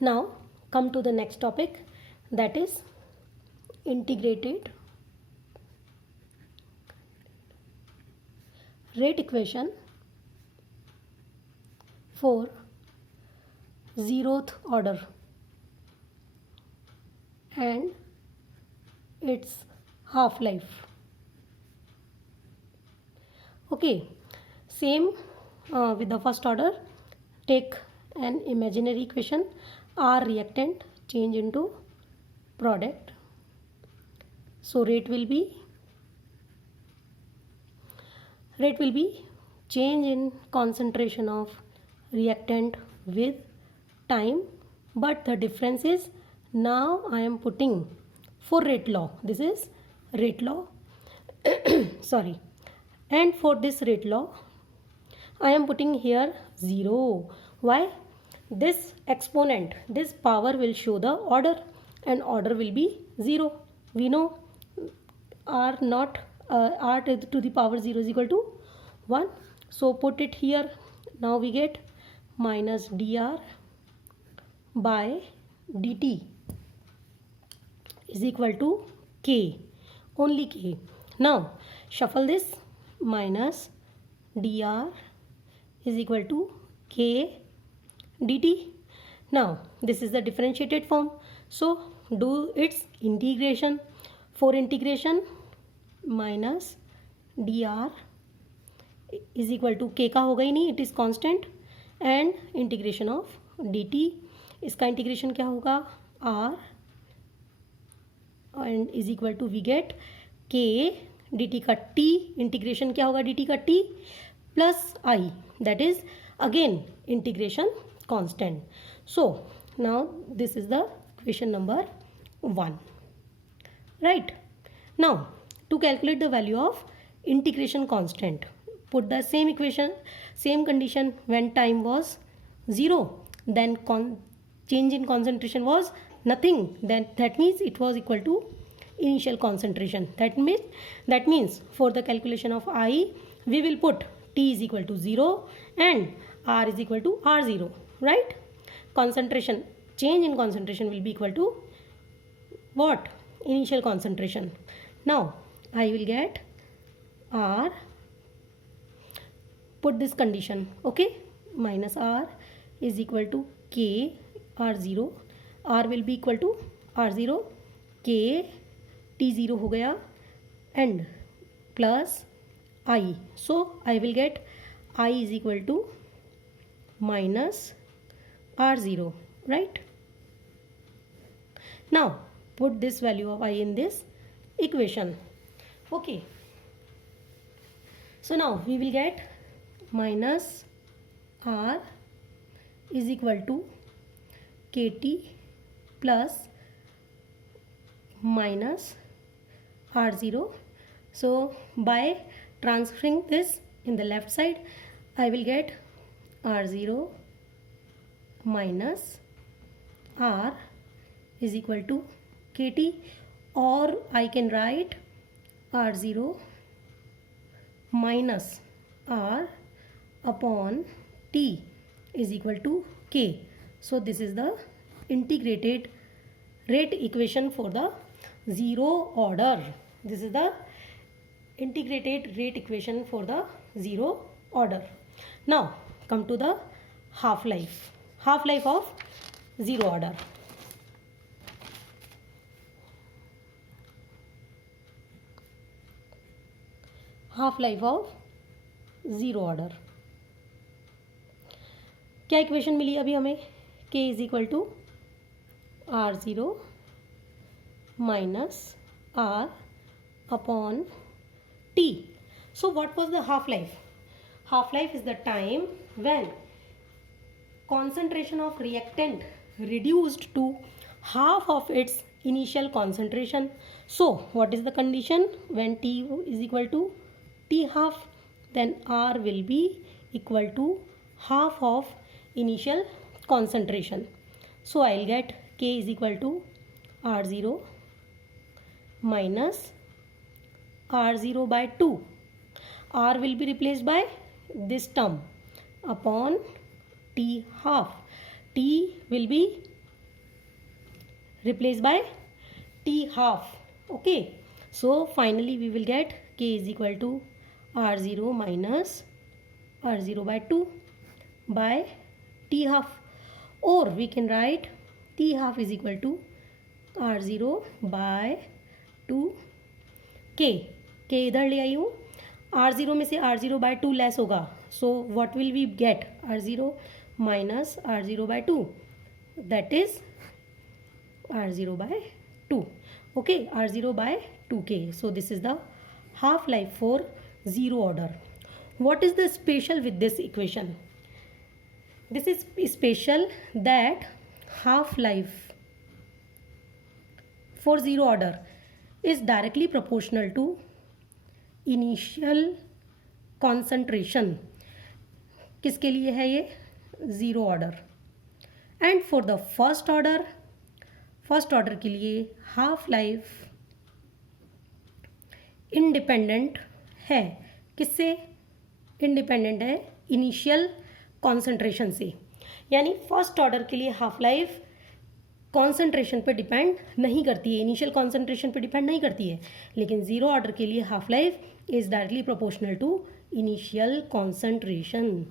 Now come to the next topic, that is integrated rate equation for zeroth order and its half life. Okay, same with the first order. Take an imaginary equation, R reactant change into product. So rate will be change in concentration of reactant with time, but the difference is now I am putting for rate law. This is rate law. Sorry. And for this rate law, I am putting here 0. Why? This exponent, this power will show the order, and order will be 0. We know r to the power 0 is equal to 1. So put it here. Now we get minus dr by dt is equal to k, only k. Now shuffle this, minus dr is equal to k dt. Now this is the differentiated form, so do its integration. For integration, minus dr is equal to k का होगा ही नहीं, it is constant, and integration of dt, इसका integration क्या होगा, r and is equal to we get k dt का t, integration क्या होगा dt का t plus I, that is again integration constant. So now this is the equation number 1, right? Now to calculate the value of integration constant, put the same equation, same condition. When time was 0, then change in concentration was nothing, then that means it was equal to initial concentration. That means for the calculation of I, we will put T is equal to 0 and R is equal to R0, right? Concentration, change in concentration will be equal to what? Initial concentration. Now I will get R, put this condition, okay, minus R is equal to K R0, R will be equal to R0, K T0 हो गया and plus I. So I will get I is equal to minus R0, right? Now put this value of I in this equation. Okay. So now we will get minus R is equal to KT plus minus R0. So by transferring this in the left side, I will get R0 minus R is equal to KT, or I can write R0 minus R upon T is equal to K. So this is the integrated rate equation for the zero order. This is the integrated rate equation for the zero order. Now come to the half-life of zero order. Half-life of zero order. क्या equation मिली अभी हमें, k is equal to R0 minus R upon T. So what was the half-life? Half-life is the time when concentration of reactant reduced to half of its initial concentration. So what is the condition? When T is equal to T half, then R will be equal to half of initial concentration. So I will get K is equal to R0 minus R0 by 2. R will be replaced by this term upon T half. T will be replaced by T half. Okay, so finally we will get K is equal to R0 minus R0 by 2 by T half, or we can write T half is equal to R0 by 2 K. K इधर ले आई हूँ, R0 में से R0 by 2 less होगा, so what will we get? R0 minus R0 by 2, that is R0 by 2. Okay, R0 by 2K. So this is the half life for zero order. What is the special with this equation? This is special that half life for zero order is directly proportional to initial concentration. किसके लिए है ये? Zero order. And for the first order के लिए half life independent है. किससे independent है? Initial concentration से. यानी फर्स्ट ऑर्डर के लिए हाफ लाइफ कॉन्सेंट्रेशन पे डिपेंड नहीं करती है, इनिशियल कॉन्सेंट्रेशन पे डिपेंड नहीं करती है. लेकिन ज़ीरो ऑर्डर के लिए half life is directly proportional to initial concentration.